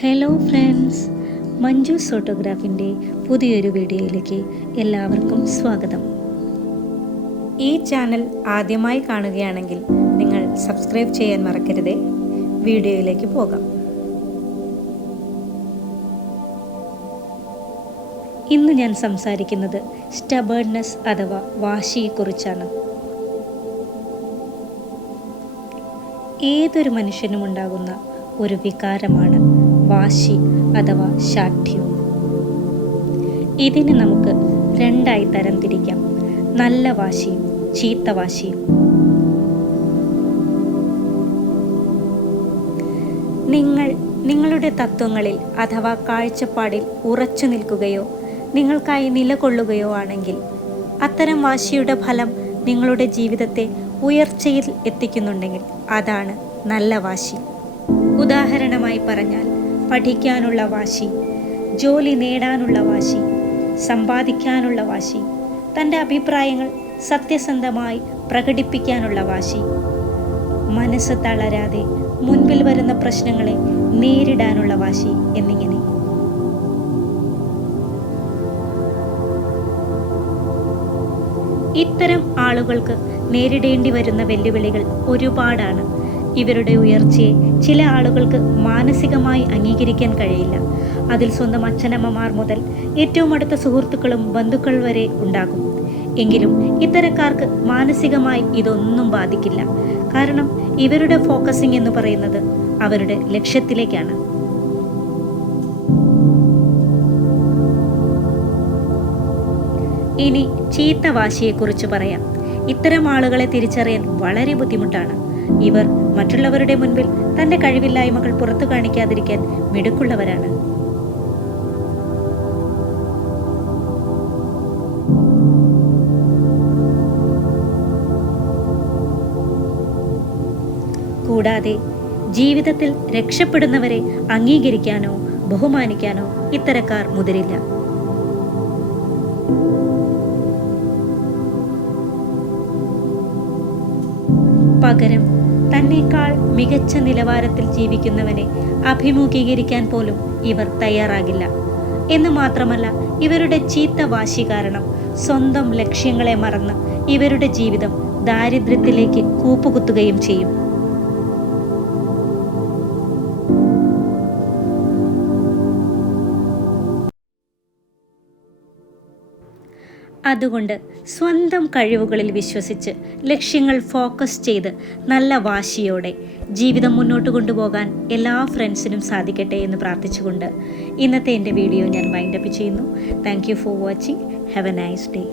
Hello friends, Manju's ഫോട്ടോഗ്രാഫിൻ്റെ പുതിയൊരു വീഡിയോയിലേക്ക് എല്ലാവർക്കും സ്വാഗതം. ഈ ചാനൽ ആദ്യമായി കാണുകയാണെങ്കിൽ നിങ്ങൾ സബ്സ്ക്രൈബ് ചെയ്യാൻ മറക്കരുതേ. വീഡിയോയിലേക്ക് പോകാം. ഇന്ന് ഞാൻ സംസാരിക്കുന്നത് സ്റ്റബേർഡ്നെസ് അഥവാ വാശിയെക്കുറിച്ചാണ്. ഏതൊരു മനുഷ്യനും ഉണ്ടാകുന്ന ഒരു വികാരമാണ് വാശി അഥവാ ശാഠ്യം. ഇതിനെ നമുക്ക് രണ്ടായി തരംതിരിക്കാം: നല്ല വാശിയും ചീത്ത വാശിയും. നിങ്ങളുടെ തത്വങ്ങളിൽ അഥവാ കാഴ്ചപ്പാടിൽ ഉറച്ചു നിൽക്കുകയോ നിങ്ങൾക്കായി നിലകൊള്ളുകയോ ആണെങ്കിൽ അത്തരം വാശിയുടെ ഫലം നിങ്ങളുടെ ജീവിതത്തെ ഉയർച്ചയിൽ എത്തിക്കുന്നുണ്ടെങ്കിൽ അതാണ് നല്ല വാശി. ഉദാഹരണമായി പറഞ്ഞാൽ, പഠിക്കാനുള്ള വാശി, ജോലി നേടാനുള്ള വാശി, സമ്പാദിക്കാനുള്ള വാശി, തൻ്റെ അഭിപ്രായങ്ങൾ സത്യസന്ധമായി പ്രകടിപ്പിക്കാനുള്ള വാശി, മനസ്സ് തളരാതെ മുൻപിൽ വരുന്ന പ്രശ്നങ്ങളെ നേരിടാനുള്ള വാശി എന്നിങ്ങനെ. ഇത്തരം ആളുകൾക്ക് നേരിടേണ്ടി വരുന്ന വെല്ലുവിളികൾ ഒരുപാടാണ്. ഇവരുടെ ഉയർച്ചയെ ചില ആളുകൾക്ക് മാനസികമായി അംഗീകരിക്കാൻ കഴിയില്ല. അതിൽ സ്വന്തം അച്ഛനമ്മമാർ മുതൽ ഏറ്റവും അടുത്ത സുഹൃത്തുക്കളും ബന്ധുക്കൾ വരെ ഉണ്ടാകും. എങ്കിലും ഇത്തരക്കാർക്ക് മാനസികമായി ഇതൊന്നും ബാധിക്കില്ല. കാരണം ഇവരുടെ ഫോക്കസിംഗ് എന്ന് പറയുന്നത് അവരുടെ ലക്ഷ്യത്തിലേക്കാണ്. ഇനി ചീത്ത വാശിയെക്കുറിച്ച് പറയാം. ഇത്തരം ആളുകളെ തിരിച്ചറിയാൻ വളരെ ബുദ്ധിമുട്ടാണ്. ഇവർ മറ്റുള്ളവരുടെ മുൻപിൽ തൻ്റെ കഴിവില്ലായ്മകൾ പുറത്തു കാണിക്കാതിരിക്കാൻ മിടുക്കുള്ളവരാണ്. കൂടാതെ ജീവിതത്തിൽ രക്ഷപ്പെടുന്നവരെ അംഗീകരിക്കാനോ ബഹുമാനിക്കാനോ ഇത്തരക്കാർ മുതിരില്ല. പകരം തന്നേക്കാൾ മികച്ച നിലവാരത്തിൽ ജീവിക്കുന്നവനെ അഭിമുഖീകരിക്കാൻ പോലും ഇവർ തയ്യാറാകില്ല. എന്ന് മാത്രമല്ല, ഇവരുടെ ചീത്ത വാശി കാരണം സ്വന്തം ലക്ഷ്യങ്ങളെ മറന്ന് ഇവരുടെ ജീവിതം ദാരിദ്ര്യത്തിലേക്ക് കൂപ്പുകുത്തുകയും ചെയ്യും. അതുകൊണ്ട് സ്വന്തം കഴിവുകളിൽ വിശ്വസിച്ച് ലക്ഷ്യങ്ങൾ ഫോക്കസ് ചെയ്ത് നല്ല വാശിയോടെ ജീവിതം മുന്നോട്ട് കൊണ്ടുപോകാൻ എല്ലാ ഫ്രണ്ട്സിനും സാധിക്കട്ടെ എന്ന് പ്രാർത്ഥിച്ചുകൊണ്ട് ഇന്നത്തെ എൻ്റെ വീഡിയോ ഞാൻ വൈൻഡപ്പ് ചെയ്യുന്നു. Thank you for watching. Have A nice day.